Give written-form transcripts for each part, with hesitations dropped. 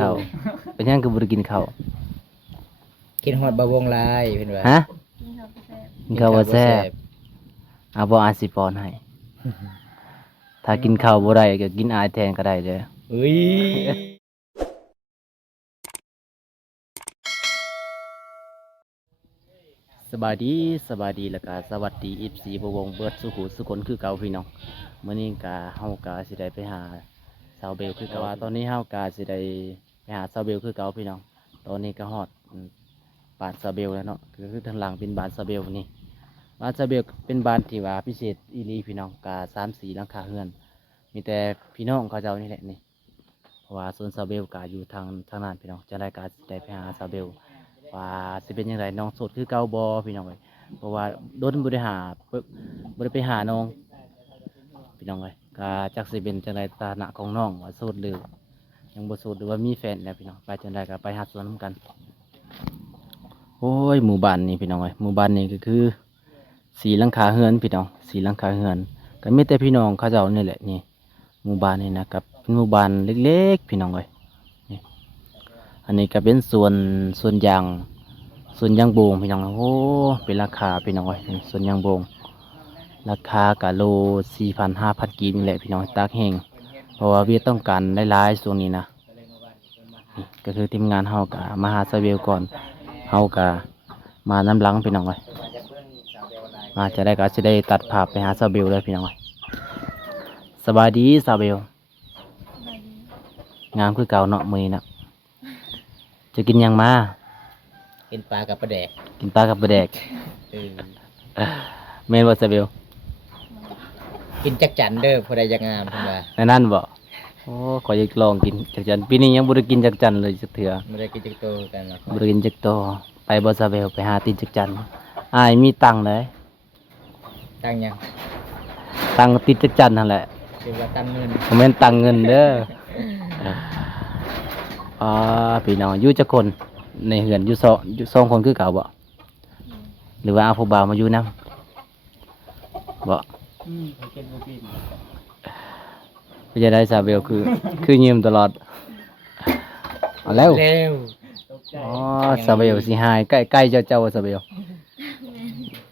ข้าวเป็นหยังคือบ่ได้กินข้าวกินฮอดบะวงลายเพิ่นว่าฮะกินข้าวบ่แซ่บ กินข้าวบ่แซ่บบ่อาจสิป้อนให้ถ้ากินข้าวบ่ได้ก็กินอายแทนก็ได้เด้อ เฮ้ย สบายดีแล้วก็สวัสดี FC บ่วงเบิดสุขุสุคนคือเก่าพี่น้องมื้อนี้ก็เฮาก็สิได้ไปหาสาวเบลคือเก่าว่าตอนนี้เฮาก็สิได้ไปหาสาวเบลคือเก่าพี่น้องตอนนี้ก็ฮอดบ้านสาวเบลแล้วเนาะก็คือทางหลังเป็นบ้านสาวเบลนี่บ้านสาวเบลเป็นบ้านที่ว่าพิเศษอีหลีพี่น้องก็3-4หลังคาเรือนมีแต่พี่น้องเขาเจ้านี่แหละนี่เพราะว่าส่วนสาวเบลก็อยู่ทางนั้นพี่น้องจะได้ก็สิได้ไปหาสาวเบล ว่าสิเป็นยังไงน้องโสดคือเก่าบ่พี่น้องเอ้ยเพราะว่าโดนบ่ได้หาบ่ได้ไปหาน้องพี่น้องเอ้ยก็จักสิเป็นจังไดฐานะของน้องว่าโสดหรือยังบ่โสดหรือว่ามีแฟนแล้วพี่น้องไปจังไดก็ไปหาสวนนำกันโอ้ยหมู่บ้านนี่พี่น้องเอ้ยหมู่บ้านนี่ก็คือสีหลังคาเรือนพี่น้องสีหลังคาเรือนก็มีแต่พี่น้องเขาเจ้านี่แหละนี่หมู่บ้านนี่นะครับเป็นหมู่บ้านเล็กๆพี่น้องเอ้ยนี่อันนี้ก็เป็นสวนยาง ส่วนยางโบงพี่น้องโอ้เป็นราคาพี่น้องเอ้ยส่วนยางโบงราคากะโล4,000-5,000กีบนี่แหละพี่น้องตากแห้งเพราะว่าเวียดต้องการหลายๆช่วงนี้นะนี่ก็คือทีมงานเฮากะมาหาซาเวลก่อนเฮากะมาน้ำหลังพี่น้องเอ้ยมาจะได้ก็จะได้ตัดภาพไปหาซาเบลเลยพี่น้องเอ้ยสบายดีซาเบลงามคือเก่าเนาะมื้อนี้นะจะกินหยังมา กินปลากับปลาแดก กินปลากับปลาแดก เมนวาซาเบล กินจักจั่นเด้อผู้ใดอยากงามเพิ่นว่า ในนั่นบ่โอ้ขอยอยากลองกินจักจันปีนี้ยังบ่ได้กินจักจันเลยจักเถื่อ บ่ได้กินจักโตกันหรอก บ่ได้กินจักโตไปบ่ซาเบลไปหาตินจักจันอ้ายมีตังค์เลย ตั้งหยัง ตังค์ติดจักจันนั่นแหละ คือว่าตั้งเงิน บ่แม่นตังค์เงินเด้อพี่น้องอยู่จักคนในเฮือนอยู่สองคนคือเก่าบ่หรือว่าเอาผู้บ่าวมาอยู่นำบ่เป็นจังได๋ซาเบลคือยิ้มตลอดเอาแล้ว เร็ว อ๋อซาเบลสิหายใกล้ๆเจ้าซาเบล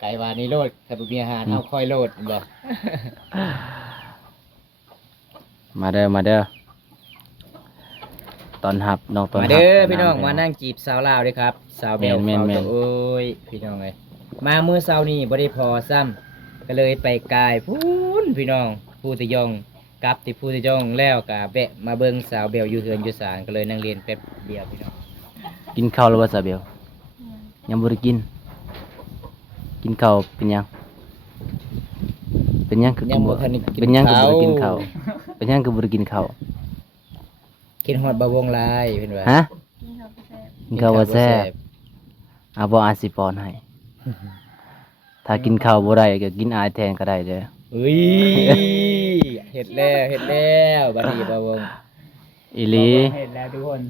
ไก่วานี่โลดถ้าบ่มีอาหารเอาค่อยโลดบ่ มาเด้อตอนหับน้องตอน มา หับ เด้อพี่น้อง ำ มานั่งจีบสาวลาวเด้อครับสาวเบล แม่น เฝ้าตัวโอ้ยพี่น้องเอ้ยมามื้อเช้านี้บ่ได้พอซ้ำก็เลยไปกายพูนพี่น้องผู้ตะยองกลับที่ผู้ตะยองแล้วก็แวะมาเบิ่งสาวเบลอยู่เฮือนอยู่ศาลก็เลยนั่งเรียนแป๊บเดียวพี่น้อง กินข้าวแล้วว่าซาเบลยังบ่ได้กิน กินข้าวเป็นหยังคือ ยังบ่ทันได้กิน เป็นหยังคือบ่ได้กิน ข้า ข้าว วเป็นหยังคือบ่ได้กินข้าว กินฮอดบะวงลายเพิ่นว่า ฮะ กินข้าวบ่แซ่บ กินข้าวบ่แซ่บบ่อาจสิป้อนให้ถ้ากินข้าวบ่ได้ก็กินอายแทนก็ได้เด้อ เฮ้ยเฮ็ดแล้วบัดนี้บะวง อีหลี เฮ็ดแล้วทุกคน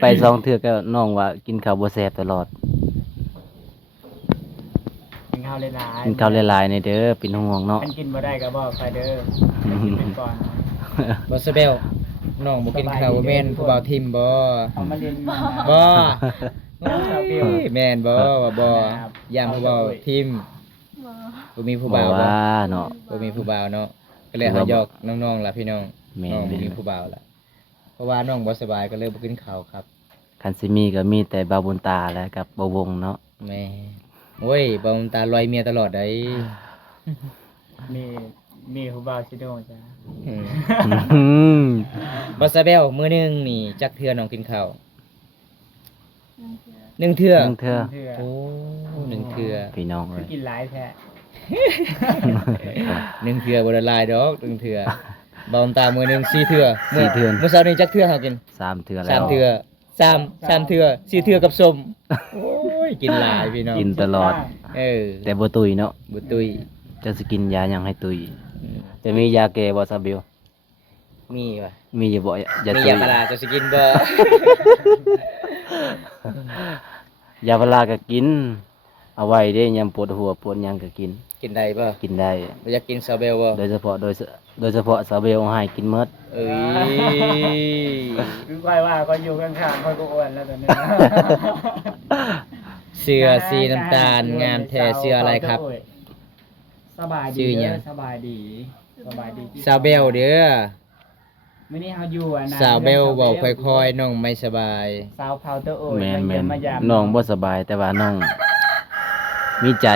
ไปสองเทื่อก็น้องว่ากินข้าวบ่แซ่บตลอด กินข้าวหลาย กินข้าวหลายๆนี่เด้อเป็นห่วงเนาะ ๆอันกินบ่ได้ก็บอกไปเด้อเป็นก่อน บ่ซะเบลน้องบ่กินข้าวบ่แม่นผู้บ่าวทิมบ่ เอามาเรียนมา บ่ สาวเบล แม่นบ่ว่าบ่ยามผู้บ่าวทิม บ่ บ่มีผู้ บ่ บ่าวบ่ ว่าเนาะ บ่มีผู้บ่าวเนาะก็เลยหายอกน้องๆล่ะพี่น้อง แม่น น้องบ่ แม่น มีผู้บ่าวล่ะเพราะว่าน้องบ่สบายก็เลยบ่กินข้าวครับ คันสิมีก็มีแต่บาวบุญตาและกับบาวงเนาะ แม่โอ้ยบ่มตาลอยเมียตลอดได้ มีผู้บ่าวชิโดจ้ะ อืมบ่ซะเบลมื้อหนึงนี่จักเทื่อน้องกินข้าว นั่นคือ หนึ่งเทื่อ เทื่อ เทื่อ โอ้หนึ่งเทื่อ พี่น้องเลย กินหลายแท้ หนึ่งเทื่อบ่ได้หลายดอกหนึ่งเทื่อบ่มตามื้อหนึงสี่เทื่อ สี่เทื่อ มื้อเช้านี้จักเทื่อเฮากิน 3เทื่อแล้ว สามเทื่อสามเทื่อสี่เทื่อกับส้มโอ้ยกินหลายพี่น้อง กินตลอด เออ แต่บ่ตุยเนาะ บ่ตุย จะสิกินยาหยังให้ตุยจะมียาแก้บ่ซาบิว มีว่ะ มีอยู่บ่ยา มี ตุย ยาพาราจะสิกินบ่ ยาพาราก็กิน เอาไว้เด้ยามปวดหัวปวดหยังก็กิน กินได้บ่ กินได้ บ่อยากกินซาเบลบ่ โดยเฉพาะสาวเบลให้กินเมด เอ้ย คือค่อยว่าก็อยู่ข้างๆค่อยก็อ้วนแล้วตอนนี้ เสื้อสีน้ำตาลงามแท้เสื้ออะไรครับ สบาย ชื่ ดี อหยั เด้อง สบายดีสบายดี ซาเบลเด้อ มื้อนี้เฮาอยู่อะนะ สาวเบลเว้าค่อยๆน้องไม่สบาย สาวเผาเตอโอ้ย แม่น มาเยี่ยมมายาม น้องบ่สบายแต่ว่าน้อง มีใจ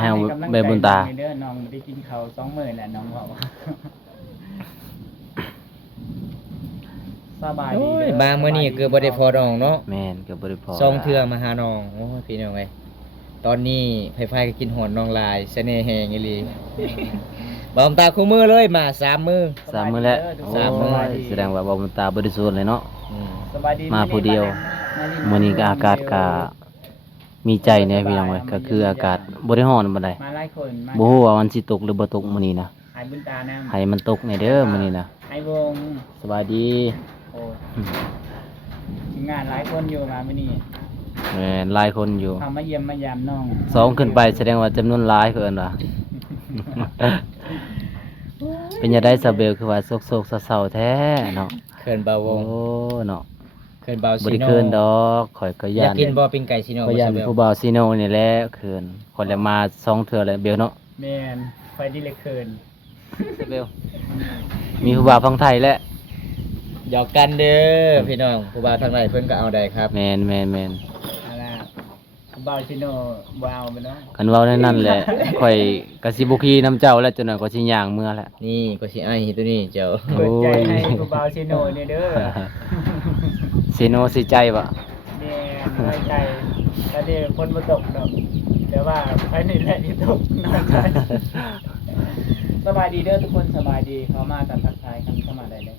ให้แม่บุญตา ให้กำลังใจน้องเด้อน้องบ่ได้กินข้าว2มื้อแล้วน้องบอกว่าสบายดี โอ้ย เด้อ มามื้อนี้คือบ่ได้พอน้องเนาะ แม่นก็บ่ได้พอ สองเทื่อมาหาน้องโอ้ยพี่น้องเอ้ยตอนนี้ไผๆก็กินหอนน้องลายเสน่ห์แฮงอีหลีบ่ตาคู่มือเลยมา3มื้อ สามมื้อแล้ว สามมื้อ โอ้ยแสดงว่าบ่บุญตาบริสุทธิ์เลยเนาะ อืม สบายดี มาผู้เดียว มื้อนี้ก็อากาศก็มีใจแน่พี่น้องเอ้ยก็คืออากาศบ่ได้ร้อนปานใด มาหลายคนมา บ่ฮู้ว่ามันสิตกหรือบ่ตกมื้อนี้นะ หายบุญตานํ ให้มันตกแน่เด้อมื้อนี้นะ ไอ้วง สบายดี โอ้ทีมงานหลายคนอยู่มามื้อนี้ แม่นหลายคนอยู่ ทำมาเยี่ยมมายามน้อง สองขึ้นไปแสดงว่าจำนวนหลายเกินว่ะ เป็นยังได้สะเบลคือว่าโซกๆเศร้าๆแท้เนาะ เขินเบาว โอ้ ง เนาะ เขินเบา บ่ ซี ได้ โน เคินดอกข่อยก็ อยา ย่าก น กินบ่ปิ้งไก่ซีโน ข่อย บ่ ย่าน ซะเบล ผู้บ่าวซีโนนี่แหละเคินคนละมา2เทื่อแล้วเบลเนาะ แม่นไปที่เล็กเคิน สะเบลมีผู้บ่าวฟังไทยแล้ว หยอกกันเด้อพี่น้องผู้บ่าวทางไหนเพิ่นก็เอาได้ครับ แม่นเอาล่ะบาวชิโนบ่เอาไปเนาะ คันเว้าในนั้นแหละ ข่อยก็สิบ่ขี่นํเจ้าแล้วจนน่ะก็สิย่างเมื่อแหละ นี่ก็สิไอ้ตัวนี้เจ้า โอ้ เปิดใจ ย ให้กูบาวชิโนนี่เด้อ ซีโนสิใจบ่ แม่นไว้ใจตอนนี้ฝนบ่ตกดอกแต่ว่าภายในแหละที่ตกนอนใจสบายดีเด้อทุกคนสบายดีเขามากันทักทายกันเข้ามาได้เลย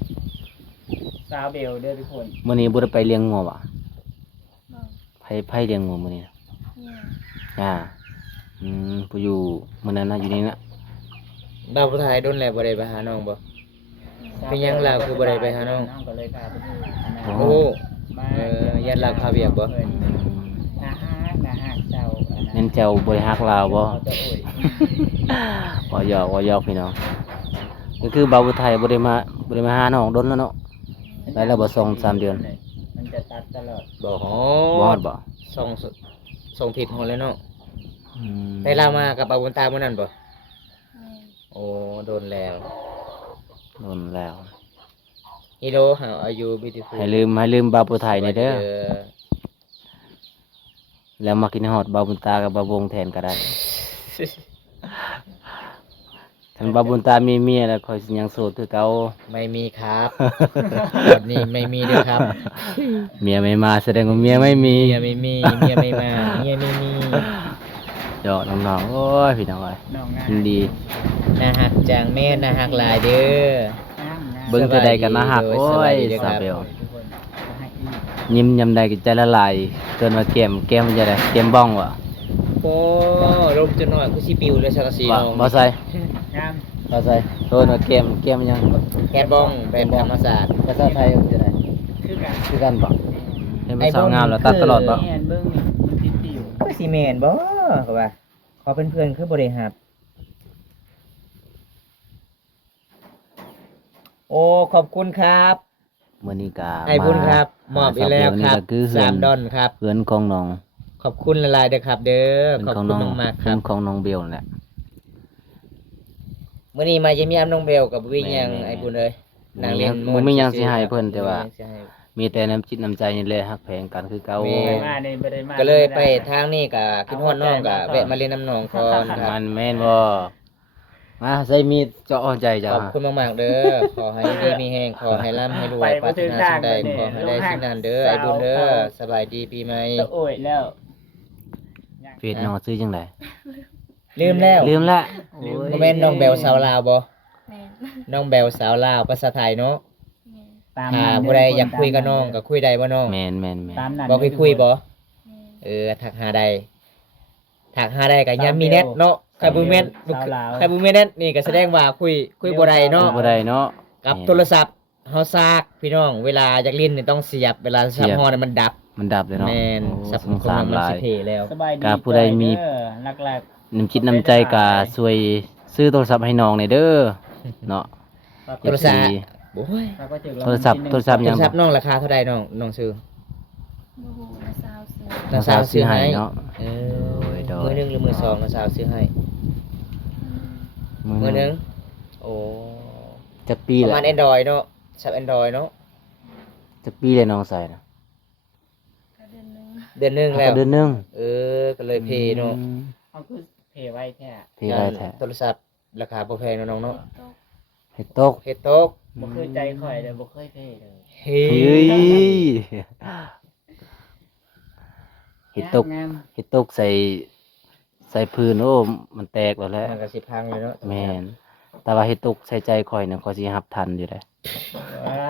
สาวเบลเด้อทุกคน มื้อนี้บ่ได้ไปเลี้ยงงัวบ่ บอก ไผเลี้ยงงัวมื้อนี้ เนี่ย อ่าผู้อยู่มื้อนั้นน่ะอยู่นี่น่ะ บ่าวผู้ไทยโดนแล้วบ่ได้ไปหาน้องบ่ เป็นหยังล่ะคือบ่ได้ไปหาน้อง ก็เลยพาไปดูอันนั้น โอ้ มา ยันลาพาเวียกบ่ นะฮะเจ้าอันนั้น เน้นเจ้าบริฮักลาวบ่ เอาแต่โอ้ย บ่หยอกพี่น้องก็คือบ่าวผู้ไทยบ่ได้มาหาน้องดนแล้วเนาะ ได้แล้วบ่2-3 เดือน มันจะตัดตลอด บ่ฮ บ่ฮ อ อ ด ดบ่ ส่งทิศฮอดแล้วเนาะ อืม ได้ลามากับอาบุญตามื้อนั้นบ่ แม่ โอ้โดนแล้ว โดนแล้ว ฮีโรหาอายุ beautiful ให้ลืมบ่าวผู้ไทยนี่เด้อ แล้วมากินฮอดบ่าวบุญตากับบ่าววงแทนก็ได้คันบ่าวบุญตามีเมียแล้วค่อยสิยังโสดคือเก่า ไม่มีครับ ตอนนี้ไม่มีเด้อครับ เมียไม่มาแสดงว่าเมียไม่มี เมียไม่มีเมียไม่มาเมียไม่มี เดี๋ยวน้องๆโอ้ยพี่น้องเอ้ย น้องงาน ยินดี น่าฮักจังแม่น่าฮักหลายเด้อ เบิ่งเท่าใดก็น่าฮัก ส โอ้ บาย ย ดีเด้อค สา รับ เบล ทุกคนจะให้อีก ยิ้มยำใดก็ใจละลายเกินว่าแก้มมันจะได้แก้มบ้องวะ โอ้ลมจะน้อยกูสิปิวเลยสักกะสี บ่ น้อง บ่ใส่ งาม บ่ใส่โทษว่าแก้มมันยัง แกนบ้องเป็นธรรมศาสตร์ ภาษาไทยมันจะได้ คือกัน คือกันบ่เป็นภาษางามแล้วตัดตลอดบ่ แอนเบิ่งนี่มันติดติว ก็สิแม่นบ่ก็ว่าขอเป็นเพื่อนคือบ่ได้ฮับโอ้ขอบคุณครับ มื้อนี้ก็ ไอ้บุญครับมอบอีกแล้วครับ นี่ก็คือเฮือน 3 ดอนครับ เฮือนของน้อง ขอบคุณหลายๆเด้อครับ เด้อ เป็น ขอบ ของ คุณ น้อง มากๆค เฮื รั อบ นของน้องเบลนั่นแหละ มื้อนี้มาเยี่ยมยามน้องเบลกับวิ่งยัง แม่ ไอ้บุญเอ้ยนางเล่น บ่มีหยังสิให้เพิ่นแต่ว่า บ่มีหยังสิให้ มีแต่น้ำจิตน้ำใจนี่แหละฮักแพงกันคือเก่า แม่ ไปมานี่บ่ได้มา ก็เลยไปทางนี้ก็คิดฮอดน้องก็แวะมาเล่นน้ำน้องก่อนครับ มันแม่นบ่มาใส่มีดเจาะหัวใจจ้ะ ขอบคุณมากๆเด้อ ขอให้ดีมีแห้งขอให้ร่ำให้รวยปรารถนาสิ่งใดขอให้ได้สิ่งนั้นเด้อไอ้บุญเด้อสบายดีปีใหม่ ตะโอ้ยแล้ว เฟซน้องซื้อจังได๋ ลืมแล้ว ลืมละ บ่แม่นน้องเบลสาวลาวบ่ แม่ น้องเบลสาวลาวภาษาไทยเนาะ แม่ ตาม ถ้า นั้น ผู้ใดอยากคุยกับน้องก็คุยได้บ่น้อง แม่น ตามนั้น บ่คุยบ่ แม่ ทักหาได้ทักหาได้ก็ยังมีเน็ตเนาะใครบ่แม่น สาวลาว ใครบ่มีเน็ตนี่ก็แสดงว่าคุยบ่ได้เนาะ บ่ได้เนาะ กับโทรศัพท์เฮาซากพี่น้อง เวลาอยากเล่นนี่ต้องเสียบ เวลา เสี ซั ย บบ ฮอดมันดับ มันดับเลยเนาะ แม่น โอ้ สับ ส ค ง น สาร มัน หลา สิ ย เพแล้ว สบายดี กาผู้ใดมี เด้อหลัก น้ำจิตน้ำใจก็ช่วยซื้อโทรศัพท์ให้น้องหน่อยเด้อเนาะ ๆ โทรศัพท์ FC โอ้ย แล้วก็ถึง โทรศัพท์โทรศัพท์ โทรศัพท์น้องราคาเท่าใดน้องซื้อ บ่ฮู้นะสาวซื้อ น้าสาวซื้อให้ เนาะ เอ โด อย มือหนึงหรือมือสองน้าสาวซื้อให้มือหนึงโอ้ จักปี ประ แห มา ละ ณ Android เนาะสับ Android เนาะ จักปีเลยน้องใส่นะ ก็เดือนหนึง เดือนหนึง เอา แล้ ก็ ว เดือนหนึง เออก็เลยเพย์เนาะ เขาคือเพไว้แท้ เพไว้แท้ โทรศัพท์ราคาบ่แพงเนาะน้องเนาะ ตก เฮ็ดตก เฮ็ดตก บ่เคยใจข่อยเลยบ่เคยเพเลย เฮ้ เฮ้ ย ยเฮ็ดตก งาม เฮ็ดตกใส่พื้นโอ้มันแตกแล้วแหละ มันก็สิพังเลยเนาะ แม่นแต่ว่าเฮ็ดตกใส่ใจข่อยน่ะข่อยสิรับทันอยู่เด้ ว้า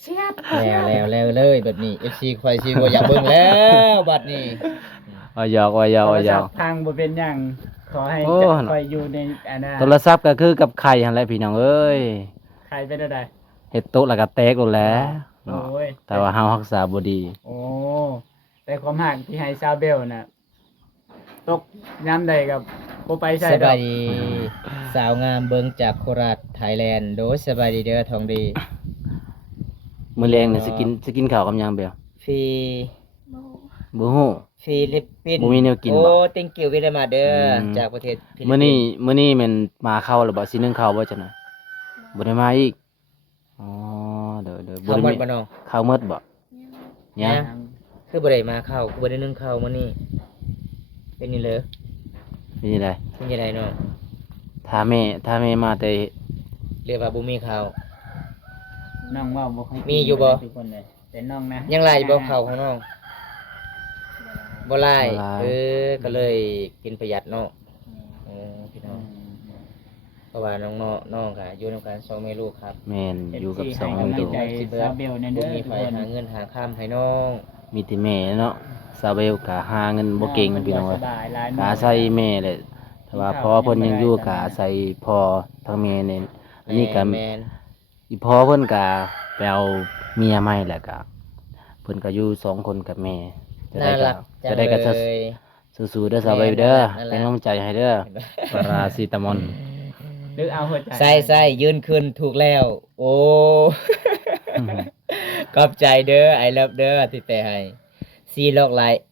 เชียบ แล้วเลยแบบนี้ FC ควายสิบ่อยากเบิ่งแล้วบัดนี้ ว่าหยอกว่าหยอกว่าหยอก ทางบ่เป็นหยังขอให้ โอ้ จะคอยอยู่ในอันนั้น โทรศัพท์ก็คือกับไข่หั่นแหละพี่น้องเอ้ย ใครเป็นอะไร เฮ็ดตกแล้วก็แตกโลดแหล้วเนาะ โอ้ย แต่ว่าเฮารักษาบ่ดี โอ้แต่ความหักที่ให้ซาวเบลน่ะตกย้ำใดกับบ่ไปใส่ ส ดอบ าก ยดี สาวงามเบิ่งจากโคราชไทยแลนด์โดยสบายดีเด้อทองดี มื้อแรงนี่สิกินข้าวกับหยังเบล ฟรี บ่ฮู้บ่ฮู้ ฟิลิปปินส์ บ่มีแนวกินบ่ โอ้ thank you very much เด้ออ ม จากประเทศฟิลิปปินส์ มื้อนี้แม่นมาเข้าหรือบ่สินึ่งข้าวบ่จังได๋บ่ได้มาอีกอ๋อเด้อบ่ เข้า ได้ หม มี ดบ่น้อง ข้าวหมดบ่ ยัง ยัง คือบ่ได้มาเข้าคือบ่ได้นึ่งข้าวมื้อนี้เป็นนี่เลย เป็นจังได๋ เป็นจังไดน้อง ถ้าแม่มาแต่ เรียกว่าบ่มีข้าว น้องว่าบ่ค่อยกิน มีอยู่บ่ ทุกคนเลยแต่น้องนะ ยังไล่บ่ข้าวของน้องบ่ไล่ก็เลยกินประหยัดเนาะพี่ อื น้อง ม เพราะว่าน้องก็อยู่นำกันสองแม่ลูกครับ แม่นอยู่กับ FC สอง ให้กำลั ตั ง ว ใจซาวเบลเนี่ย บ่ เด้อ มี ทุ ไฟ กคน หาเงินหาค่ำให้น้อง มีแต่แม่เนาะซาเบลก็หาเงินบ่เก่งพี่น้อง ส เอ้ย บายหลาย ก็อาศัยแม่แหละแต่ว่าพ่อเพิ่นยังอยู่ก็อาศัยพ่อทั้งแม่นี่อันนี้ก็ แม่น อีพ่อเพิ่นก็ไปเอาเมียใหม่แล้วก็เพิ่นก็อยู่สองคนกับแม่จะได้ น่า ก็ รักจั จะ ง ได้ก็ เลย สู้ๆเด้อซาเบลเด้อ นั่นแหละ เป็นกำลังใจให้เด้อปาราซิตามอน หรือเอาหัวใจ ใส่ยืนขึ้นถูกแล้ว โอ้ ขอบใจเด้อ I love เด้อที่แปลให้ซีล็อกไลท์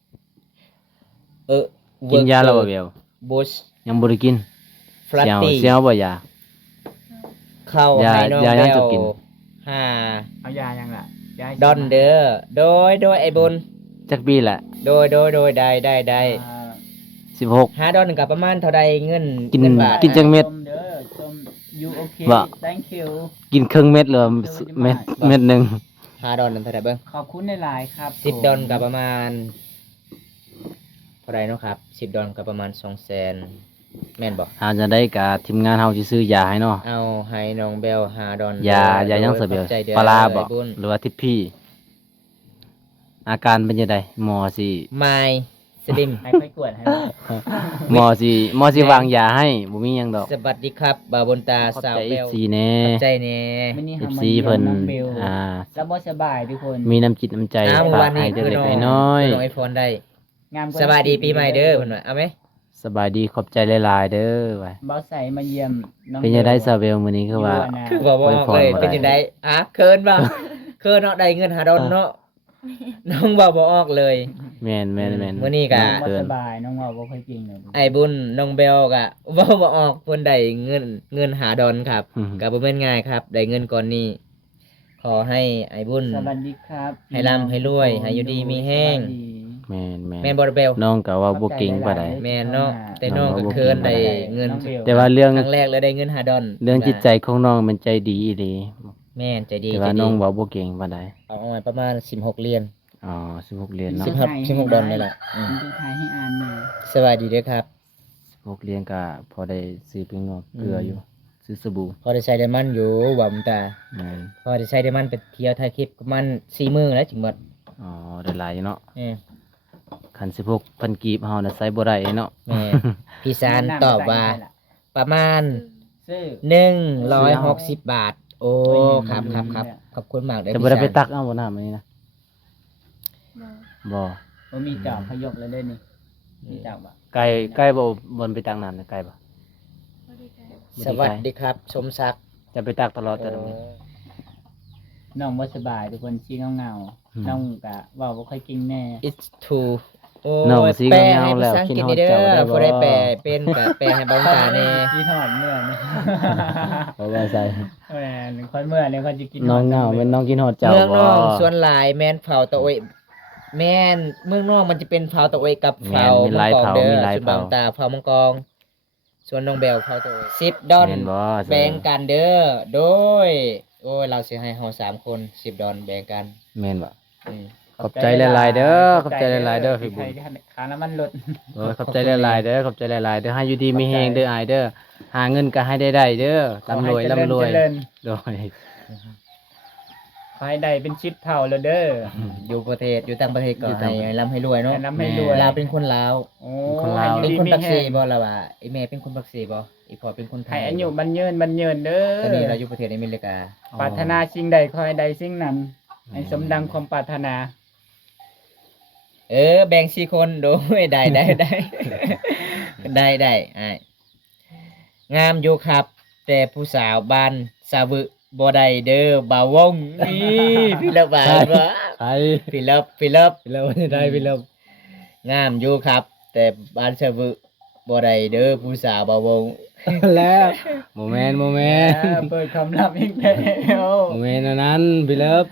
กินยาแล้วบ่เบล บุช ยังบ่ได้กิน ฟลัตตี้ เสียวบ่ยา เข้าย า ให้น้อง ยายัง แว จะกิน ห้า เอายายังล่ะยาให้ ดอนเด้อโดยไอ้บุญ จักปีละ โดยได้ อ่า 16 5 ดอนกับประมาณเท่าใดเงิน กิน เงินบาท กินจังเม็ด ชเด้อชม you okay ว่า thank you กินครึ่งเม็ดหรือเม็ดหนึง 5 ดอนนั่นเท่าใดเบิ่ง ขอบคุณหลายๆครับ 10 ดอนกับประมาณเท่าใดเนาะครับ10 ดอนกับประมาณ 200,000 แม่นบ่ เฮาจะได้กับทีมงานเฮาสิซื้อยาให้เนาะ เอาให้น้องเบล5 ดอน ยายังซาเบล ขอบใจเด้อ ปลาร้าบ่ ไอ้บุญ หรือว่าทิพพี่ อาการเป็นจังไดหมอสิ ไมสลิม ให้ค่อยกวดให้ หมอสิวางยาให้บ่มีหยังดอก สวัสดีครับบาวบนตา ขอบ สาว ใจ เบล FC แน่ ขอบใจแน่ มื้อนี้ เอ เฮา ฟ มา ซี เยี่ยม เพิ่น น้องเบล อ่า แล้วบ่สบายทุกคน มีน้ำจิตน้ำใจ เมื่อ ฝาก วานนี้ ให้ คือ เล็ก น้อง ๆน้อย น้องไอโฟนได้ งามกว่ สบายดีปีใหม่เด้อเพิ่นว่าเอาไหม ๆสบายดีขอบใจหลายๆเด้อไว้ บ่ใส่มาเยี่ยมน้อง เป็นจังได๋ซาเวลมื้อนี้คือว่า คือบ่บอกเลย ไว้พรบ่ได้ เป็นจังไดอ่ะเคินบ่ เคินเนาะได้เงินหาดอนเนาะน้องบ่ออกเลย แม่นๆๆ มื้อนี้ก็ บ่ เกิ ส น บายน้องว่าบ่ค่อยเก่งเลย ไอ้บุญน้องเบลก็บ่ออกเพิ่นได้เงินหาดอนครับ อืม ก็บ่แม่นง่ายครับได้เงินก่อนนี้ ขอให้ไอ้บุญ สวัสดีครับ ให้ร่ำให้รวยให้อยู่ดีมีแห้ง สวัสดี แม่น แม่นบ่เบล ๆน้องก็ว่าบ่เก่งปานใด แม่นเนาะแต่น้องก็เคินได้เงิน แต่ว่าเรื่อง ครั้งแรกเลยได้เงินหาดอน เรื่องจิตใจของน้องมันใจดีอีหลี แม่นใจดี แต่ ใจ ว่า ดี น้องเว้าบ่เก่งปานใด เอามาประมาณ16เหรียญ อ๋อ16เหรียญเนาะ 16ดอนนี่แหละ ผมจะถ่ายให้อ่านเลย สวัสดีเด้อครับ 16เหรียญก็พอได้ซื้อเป็นงอกเกลืออยู่ซื้อสบู่ พอได้ใช้ไดมันอยู่หวังตา แม่น พอได้ใช้ไดมันไปเที่ยวถ่ายคลิปประมาณ4มื้อแล้วถึงหมด อ๋อได้หลายอยู่เนาะ แม่ คัน16,000กีบเฮาน่ะใช้บ่ได้เนาะ แม่พี่ซานตอบว่าประมาณ ซื้อ 160 บาท โอ้ครับขอบคุณมากเด้อ จะ พี่ บ่ได้ไป ซาน ตักเอาบ่น้ำอันนี้นะ บ่ บ่ บ่มีจอบเขายกแล้วเด้นี่มีจอบบ่ ไกลไกลบ่บนไปตักน้ำนะไกลบ่ บ่ได้ไกล สวัสดีครับสมศักดิ์ จะไปตักตลอดแต่ละมื้อ น้องบ่สบายทุกคนชี้เงา อืม ๆน้องก็เว้าบ่ค่อยเก่งแน่ It's too โอ้ น้อง ย สิ แปล เงา ให้ ๆแล้ว ภาษาอังกฤษ กินฮอ นี่ ด เด้ เจ้าได้ อ บ่ บ่ได้แปลเป็นก็แปลให้บ้องตาแน่ กินหอดเมื่อนี่ บ่ว่าใส่ แม่นคนเมื่อนี่เขาจะกิน น้องเหงาแม่นน้องกินฮอดเจ้า เมือง บ่ นอกส่วนหลายแม่นเผาตะโอยแม่นเมืองนอกมันจะเป็นเผาตะโอยกับเผา แม่นมีหลาย มังกร เผา เด้ มี อ หลาย ส่วน เผา บางตาเผามังกรส่วนน้องแบลเผาตะโอย10ดอน แม่นบ่ แบ่งกันเด้อโดยโอ้ยเราสิให้เฮา3คน10ดอนแบ่งกัน แม่นบ่ อืม ขอบใจหลายๆเด้อขอบใจหลายๆเด้อพี่บุญ ค่าน้ำมันลด โอ้ยขอบใจหลายๆเด้อขอบใจหลายๆเด้อให้อยู่ดีมีแฮงเด้ออายเด้อหาเงินก็ให้ได้เด้อร่ำรวย ขอให้เจ ร่ำรวย เจริญ โดย ขอให้ได้เป็นชิปเท่าแล้วเด้อ อยู่ประเทศอยู่ต่างประเทศก็ อยู่ต่างประเทศ ให้ร่ำให้รวยเนาะ ให้ร่ำให้รวย ลาวเป็นคนลาว โอ้ คนลาว ให้ เป็น อยู่ คน ดี ปัก มี เส แฮง บ่ล่ะว่าไอ้แม่เป็นคนปักเสบ่อีพ่อเป็นคนไท ให้ ย อายุบันเยินเด้อ ตอนนี้เราอยู่ประเทศอเมริกา ปรารถนาสิ่งใดขอให้ได้สิ่งนั้นให้สมดังความปรารถนา แบ่ง4คนโดยได้ได้อ้ายงามอยู่ครับ แต่ผู้สาวบ้านสาวึบ่ได้เด้อบ่าววงนี่พี่เลิฟบ่าวบ่ ใคร พี่เลิฟ แล้วได้ไปแล้ว งามอยู่ครับ แต่บ้านสาวึบ่ได้เด้อผู้สาวบ่าววง แล้วโมเมนต์ เปิดคำลับอีกแล้ว โมเมนต์อันนั้นพี่เลิฟ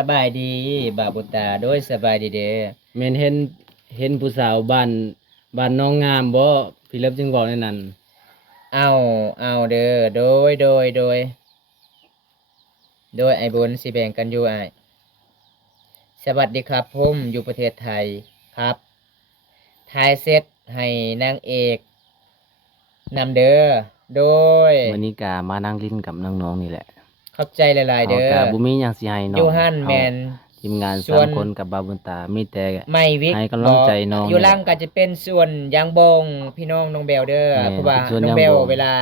สบายดีบ่าวบุตาโดยสบายดีเด้อ แม่นเห็นผู้สาวบ้านน้องงามบ่พี่เลิฟจึงบอกในนั้น เอาเด้อโดยไอ้บุญสิแบ่งกันอยู่อ้ายสวัสดีครับผมอยู่ประเทศไทยครับทายเซตให้นางเอกนำเด้อโดย วันนี้ก็มานั่งลิ้นกับน้องๆนี่แหละ ขอบใจหลายๆเด้อ ก็บ่มีหยังสิให้น้อง อยู่หั่นแมน ทีมงาน ส่วน 3คนกับบาบุญตามีแต่ ไม่วิก ให้กำลังใจน้อง อยู่ล่างก็จะเป็นส่วนยางบงพี่น้องน้องเบลเด้อ แม่น เพราะว่า เป็นส่วน น้อง ยาง เบล บง เวลา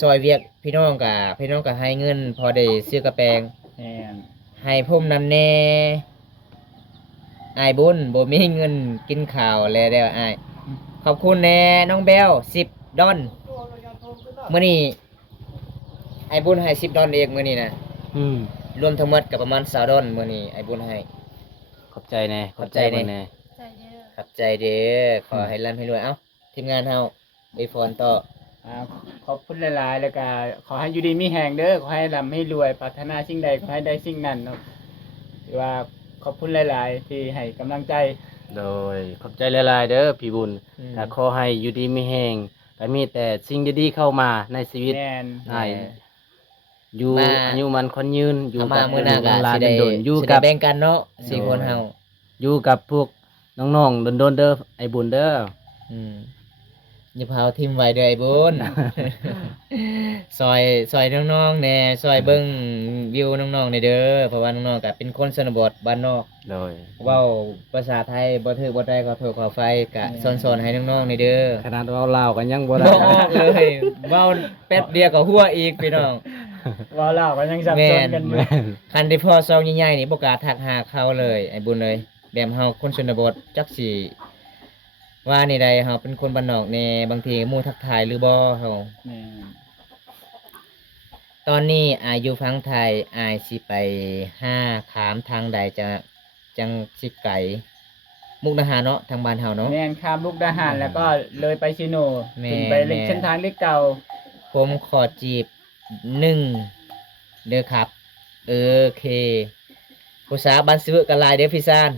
ซอยเวียกพี่น้องก็ให้เงิน พอได้ซื้อกระแปง แม่น ให้พุ่มนำแน่อายบุญบ่มีเงินกินข้าวแล้วอายขอบคุณแน่น้องเบล10ดอนมื้อนี้อายบุญให้10ดอนเองมื้อนี้นะ อืม รวมทั้งหมดก็ประมาณ20ดอนมื้อนี้อายบุญให้ ขอบใจแน่ ขอบใจแน่ แน่ ใจเด้อ ขอบใจเด้อขอให้ร่ำให้รวยเอ้าทีมงานเฮาไปฟอนต่อ ขอบคุณหลายๆแล้วก็ขอให้อยู่ดีมีแหงเด้อขอให้ร่ำให้รวยปรารถนาสิ่งใดขอให้ได้สิ่งนั้นเนาะถือว่าขอบคุณหลายๆที่ให้กำลังใจ โดยขอบใจหลายๆเด้อพี่บุญ อืม ก็ขอให้อยู่ดีมีแฮงก็มีแต่สิ่งดีๆเข้ามาในชีวิต แม่น ให้อยู่ มา อายุมันคนยืนอยู่ เอา กั มา บ มื้อหน้าก็ หลาน สิได้ โดนๆอยู่ สิ กั ได้ บ แบ่งกันเนาะสี่คนเฮา อยู่กับพวกน้องๆโดนๆเด้อไอ้บุญเด้อ อืมอย่าเผาทิมไว้เด้อไอ้บุญ ซอยน้องๆแหน่ซอยเบิ่งวิวน้องๆนี่เด้อเพราะว่าน้องๆก็เป็นคนชนบทบ้านนอก โดย เว้าภาษาไทยบ่ถูกบ่ได้ขอโทษขอไฟก็สอนๆให้น้องๆนี่เด้อ ขนาดเว้าลาวกันยังบ่ บ่ ได้ ออกเลยเว้าแป๊บเดียวก็หัวอีกพี่น้อง ว่าเล่าก็ยังสับสนกันอยู่ แม่น คันที่พ่อซองใหญ่ๆนี่บ่กล้าทักหาเขาเลยไอ้บุญเลยแบบเฮาคนชนบทจักสิว่านี่ใดเฮาเป็นคนบ้านนอกแน่บางทีหมู่ทักทายหรือบ่เฮา แม่น ตอนนี้อายุฟังไทยอายสิไปห้าขามทางใดจังสิไก่มุกดาหารเนาะทางบ้านเฮาเนาะ แม่นข้ามลูกดาหารแล้วก็เลยไปชิโน แม่น ขึ้นไปเล่นเส้นทางเล็กเก่า ผมขอจีบ1เด้อครับโอเคผู้สาวบ้านซื้อกันหลายเด้อพี่ซาน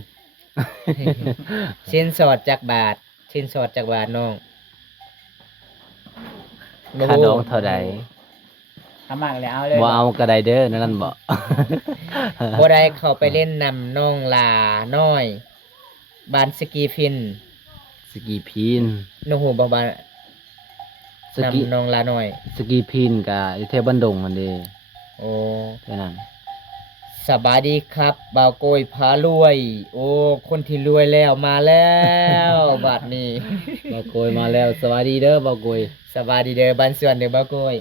ชิ้นสอดจากบาทชิ้นสอดจากบาทน้อง ค่าดองเท่าใด ทำมากเลยเอาเลย บ่เอาก็ได้เด้อนั่นบ่ บ่ได้เข้าไปเล่นนำน้องลาน้อยบ้านสกีฟิน สกีพีน น้องหูบ่บ้าน สกี นำน้องลาน้อย สกีพีนก็อยู่แถวบ้านดงนั่นเด้ โอ้ แค่นั้น สบายดีครับบ่าวโกยพารวย โอ้คนที่รวยแล้วมาแล้ว บัดนี้ บ่าวโกยมาแล้วสวัสดีเด้อบ่าวโกย สบายดีเด้อบ้านสวนเด้อบ่าวโกย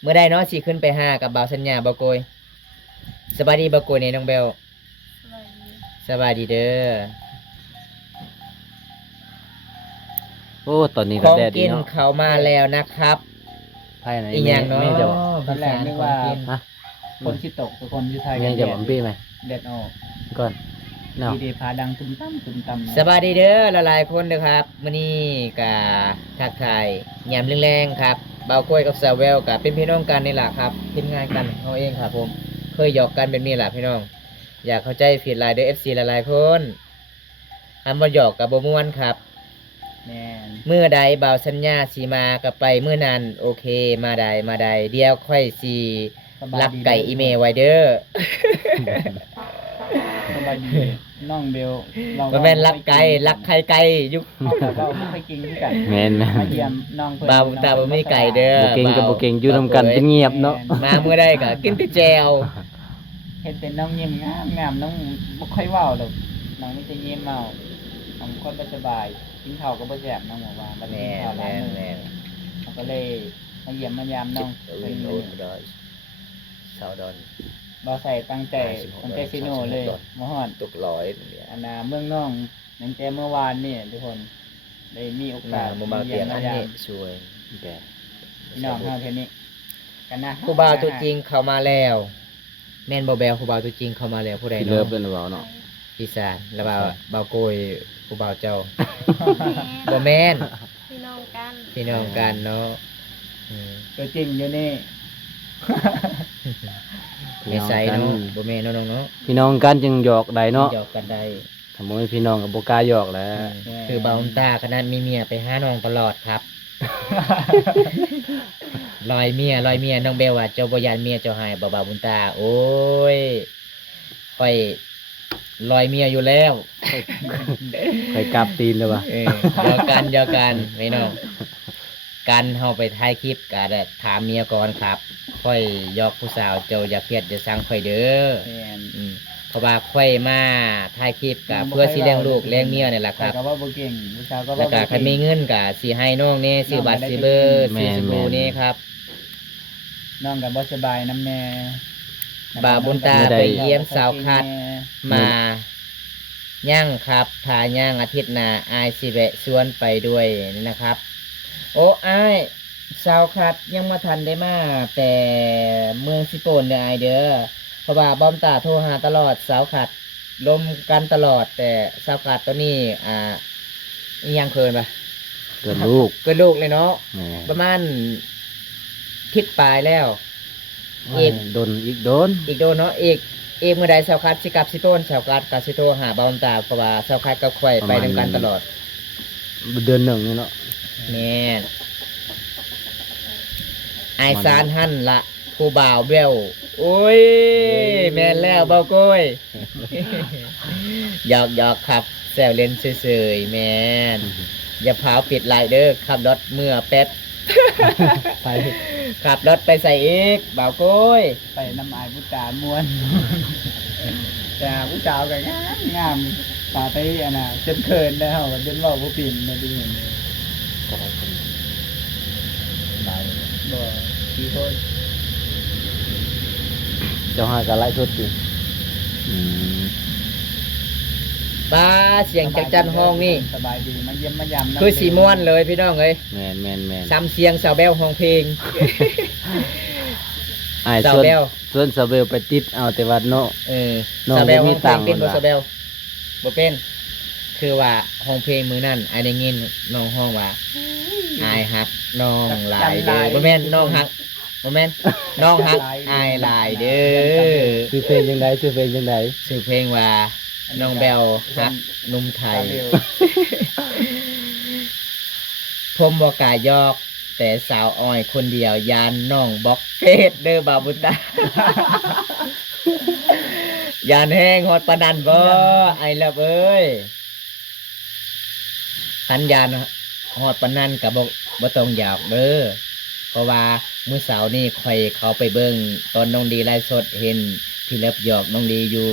เมื่อใดเนาะสิขึ้นไปหากับบ่าวสัญญาบ่าวโกยสบายดีบ่าวโกยนี่น้องเบล สบายดีเด้อ โอ้ตอนนี้ ข ก็ อง แดดดี กิน เนาะ เขามาแล้วนะครับ ภายใน อีกอย่างเนาะ แม่จะบอก ตอนแรกนึกว่า ฮะ คนที่ตกทุกคนที่ไทย แม่จะบอกพี่ไหม เด็ดออก ก่อนเนาะ ดีพาดังตุ้มตั้มตุ้มตั้ม สบายดีเด้อหลายๆคนเด้อครับมื้อนี้ก็ทักทายยามแรงๆครับเบากล้วยกับสาวแววก็เป็นพี่น้องกันนี่แหละครับทีมงานกันเฮาเองครับผมเคยหยอกกันแบบนี้แหละพี่น้อง อยากเข้าใจผิดหลายเด้อ FC หลายๆคนอันบ่หยอกกับบ่ม่วนครับ แม่น มื้อใดบ่าวสัญญาสิมาก็ไปมื้อนั้นโอเคมาใดเดี๋ยวค่อยสิ สบาย ลัก ดี ไก่อีเมลไว้เด้อ สบายดีน้องเบลเรา บ่แม่นลักไก่ลักไข่ไก่ยุค เอาแต่เราไม่ค่อยกินด้วยกัน แม่น มาเยี่ยมน้องเพิ่น บ่าวตาบ่มีไก่เด้อ บ่เก่งกับบ่เก่งอยู่นำกันเป็นเงียบเนาะ มามื้อใดก็กินแต่แจว เฮ็ดเป็นน้องยิ้มงามน้องบ่ค่อยเว้าหรอกน้องนี่จะยิ้มเมาน้องคนบ่สบายกินข้าวก็บ่แซ่บน้องบอกว่าบัดนี้ แม่ ข้าวหลายมื้อ แม่ เขาก็เลยมาเยี่ยมมายามน้อง วินโอดอยชาวดอน บ่ใส่ตั้งใจซิโนเลยมาฮอด ตกร้อยเนี่ย อันน่ะเมืองน้องตั้งแต่เมื่อวานนี่ทุกคนได้มีโอกาส บ่มาเตียงอันนี้สวย แต่ พี่น้องเฮาเท่านี้กันนะ ครูบาวตัวจริงเข้ามาแล้ว แม่นบ่แบลครูบาวตัวจริงเข้ามาแล้วผู้ใด ที่เลิ เนาะ ฟเป็นหรือเปล่าเนาะ อีสานแล้วบ่าวโกยครูบาวเจ้า แม่ บ่แม่น พี่น้องกัน พี่น้องกันเนาะอืม ตัวจริงอยู่นี่ ไม่ใส่เนาะบ่แม่นเนาะน้องเนาะ พี่น้องกันจึงหยอกได้เนาะ หยอกกันได้ ถ้าบ่มีพี่น้องก็บ่กล้าหยอกแหล้ว คือเบาตาขนาดมีเมียไปหาน้องตลอดครับ ลอยเมียน้องเบลว่าเจ้าบ่ยานเมียเจ้าหายบ่าวบุญตา โอ้ยค่อยลอยเมียอยู่แล้ว ไปกลับตีนเลยวะ เออเดียวกันพี่น้องกันเฮาไปถ่ายคลิปก็ได้ถามเมียก่อนครับ ค่อยยอกผู้สาวเจ้าอย่าเครียดอย่าสั่งค่อยเด้อ แม่น เพราะว่าค่อยมาถ่ายคลิปก็เพื่อสิเลี้ยงลูกเลี้ยงเมียนี่แหละครับ ข้อยก็ว่าบ่เก่งผู้สาวก็ แล้ว ว่า ก็ บ่ คัน เก่ง มีเงินก็สิให้น้องนี่ซื้อบัตรซื้อเบอร์ซื้อสบู่นี่ครับ น้องก็บ่สบายน้ำแน่ บ่าวบุญตาไปเยี่ยมสาวคัดมาย่างครับถ้าย่างอาทิตย์หน้าอายสิแวะชวนไปด้วยนี่นะครับ โอ้อายสาวคัดยังมาทันได้มาแต่เมืองสิโปนเด้ออายเด้อเพราะว่าบอมตาโทรหาตลอดสาวคัดลมกันตลอดแต่สาวคัดตัวนี้อิหยังเคินปะ เกิดลูก เกิดลูกเลยเนาะ แหม่ ประมาณทิศปลายแล้ว อีก โดนอีกโดน อีกโดนเนาะอีกเมื่อใดสาวคัดสิกลับสิโต้นสาวคัดกับสิโตหาบอมตาเพราะว่าสาวคัดก็ค่อยไปนำกันตลอด เดือนหนึ่งนี่เนาะ แม่นไอายซานหั่นละผู้บ่าวเบลโอ้ย แม่นแล้วเบาโก้ย หยอกครับแซวเล่นเฉยๆแม่น อย่าพาวปิดไลน์เด้อขับรถเมื่อเป็ด ไป ขับรถไปใส่อีกบ่าวโก้ย ไปน้ำอายผู้ตามวน แต่ผู้สาวก็งามป่าไปอันน่ะจนเขินแล้วจนเว้าบ่ปิ่นมาดูเห็นเลยบ่ขี้โทษ เจ้าหากะไล่สุดสิอืม ป้าเสียงจากจันห้องนี่ สบายดีมาเยี่ยมมายามน้ำ คือสีม่วนเลยพี่น้องเอ้ย แม่น ซ้ำเสียงสาวแบลห้องเพลง ไอ้าย สาว ส่วน แบล ส่วนสาวเบลไปติดเอาแต่ว่าเนาะ เออ น้อง ซาเบล บ่มี ห้องเพล ตั ง งค์ เป็นบ่ ว่ะ ซาเบลบ่เป็น คือว่าห้องเพลงมือนั่นไอ้ได้ยินน้องห้องว่าอายฮักน้องหลายเด้อบ่แม่นน้องฮักบ่แม่นน้องฮักอายหลายเด้อ ชื่อเพลงจังไดชื่อเพลงจังได ชื่อเพลงว่าน้องแบลฮักหนุ่มไท สาวย เบล ผมบ่กล้ายอก แต่สาวอ้อยคนเดียวยานน้องบอกเฟสเด้อบาบุญตา ยานแห้งฮอดปานนันบ่ไอ้ละเอ้ยขันยานฮอดปานนันก็บ่ต้องอยากเด้อเพราะว่ามื้อเสาร์นี่ข่อยเขาไปเบิ่งตอนน้องดีไลฟ์สดเห็นพี่เล็บหยอกน้องดีอยู่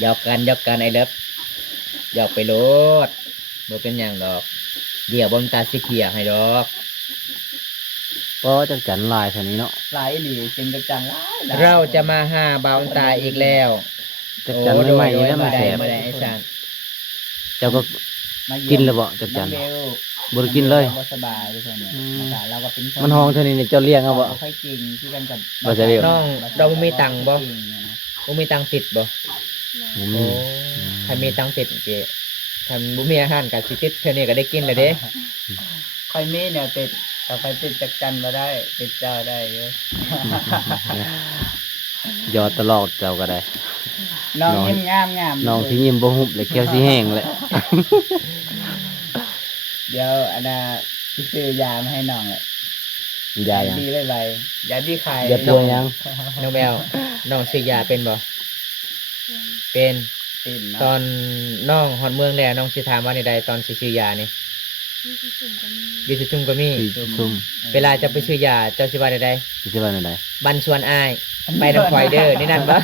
หยอกกันไอ้เล็บหยอกไปโลดบ่เป็นหยังดอก เดี๋ยวบนตาสิเขียให้ดอก เพราะจักจันลายเท่านี้เนาะ หลายอีหลีจริงจังจังหลายหลาย เราจะมาหาเบาตาอีกแล้ว จักจันใหม่ๆนี่แล้วมันแสบ มาได้ไอ้สัน เจ้าก็ มาเยี่ยม กินแล้วบ่จักจัน องเบล บ่ได้กินเลย บ่สบายทุกคนเนี่ย อืม อากาศเราก็เป็น มันห้องเท่านี้นี่เจ้าเลี้ยงเอาบ่ ค่อยกินที่กันกับ บ่ใช่เบล น้องเราบ่มีตังค์บ่ บ่มีตังค์ติดบ่ บ่ โอ้ มี ถ้ามีตังค์ติดเกถ้าบ่มีอาหารก็สิติดเท่านี้ก็ได้กินแล้วเด้ ค่อยมีเนี่ยติดแต่ค่อยติดจักจันมาได้ติดเจ้าได้เยอะ ยอดตลอดเจ้าก็ได้ น้อง น้อง ยิ้มงามงาม น้องที่ยิ้มบ่หุบเลยแก้วสิแห้งแหละ เดี๋ยวอันน่ะที่ซื้อยามาให้น้องอ่ะ ยาหยัง ดีไวๆยาดีไข่ อย่าป่วยหยัง น้องแมวน้องซื้อยาเป็นบ่เป็น ติด ตอนน้องฮอดเมืองแล้วน้องสิถามว่าในใดตอนสิซื้อยานี่ มีที่สุ่มกันมี อยู่ที่ชุมก็มี สิซุ่ม เวลาจะไปซื้อยาเจ้าสิว่าใด สิว่าแนวใด ๆบันชวนอ้ายไปนำควายเด้อนี่นั่นบ่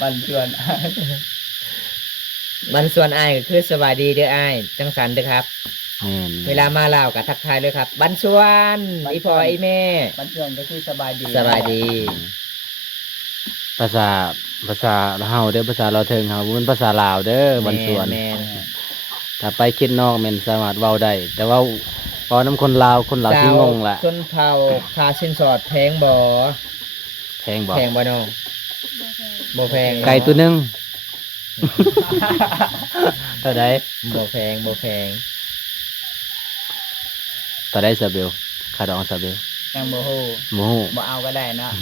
บันชวน บันชวนอ้ายก็คือสวัสดีเด้ออ้ายจังสันเด้อครับ แม่น เวลามาลาวก็ทักทายเลยครับ บันชวนอีพ่ออีแม่ บันชวนก็คือสบายดี สบายดี ภาษาเฮาเด้อภาษาเราวเทิงเฮาบ่แม่นภาษาลาวเด้อบันสวน แม่น ถ้าไปคิดนอกแม่นสามารถเว้าได้ แต่ว่าพอน้ำคนลาวสิงงล่ะ ชนเผ่าคาสินสอดแพงบ่ แพงบ่ แพงบ่น้อง บ่แพง บ่แพง ไก่ตัวหนึง เท่าใด บ่แพงบ่แพง เท่าใดซะเบลค่าดองซะเบล ยังโมโห หมู่ บ่เอาก็ได้เนาะ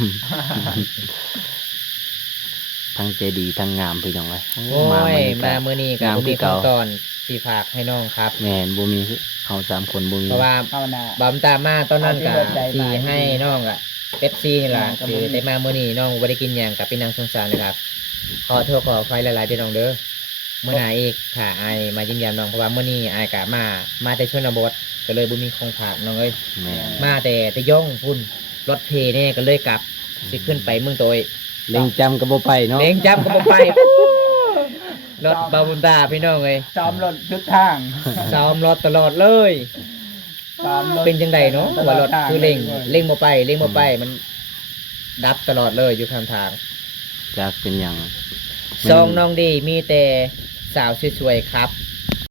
ทั้งใจดีทั้งงามพี่น้องเอ้ย โอ้ยมา มื้อนี้ มื้อนี้ก็ งาม บ่ คื มี อเก่า ขั้นตอนสิฝากให้น้องครับ แม่นบ่มีเฮา3คนบ่มี เพราะว่า เข้าหน้า บำตามมาตอนนั้นก็ เอาที่เบิดใจมา สิให้น้องอ่ะเป๊ปซี่นี่ล่ะ ครับ คือได้มามื้อนี้น้องบ่ได้กินหยังก็เป็นนางสงสารนะครับ ขอโทษขออภัยหลายๆเด้อน้องเด้อมื้อหน้าอีกถ้าอายมายิ้มแย้มน้องเพราะว่ามื้อนี้อายก็มาแต่ชนบทก็เลยบ่มีของฝากน้องเอ้ย แม่น มาแต่ย่องพุ่นรถเพแน่ก็เลยกลับสิขึ้นไปเมืองโตย เล็งจำก็บ่ไปเนาะ เลี้ยงจำก็บ่ไปรถบาบุนตาพี่น้องเอ้ย ซ้อมรถทุกทาง ซ้อมรถตลอดเลย ซ้อมรถ เป็นจังไดเนาะว่ารถคือเร่งบ่ไปมันดับตลอดเลยอยู่ข้างทาง จากเป็นหยัง ซองน้องดีมีแต่สาวสวยๆครับ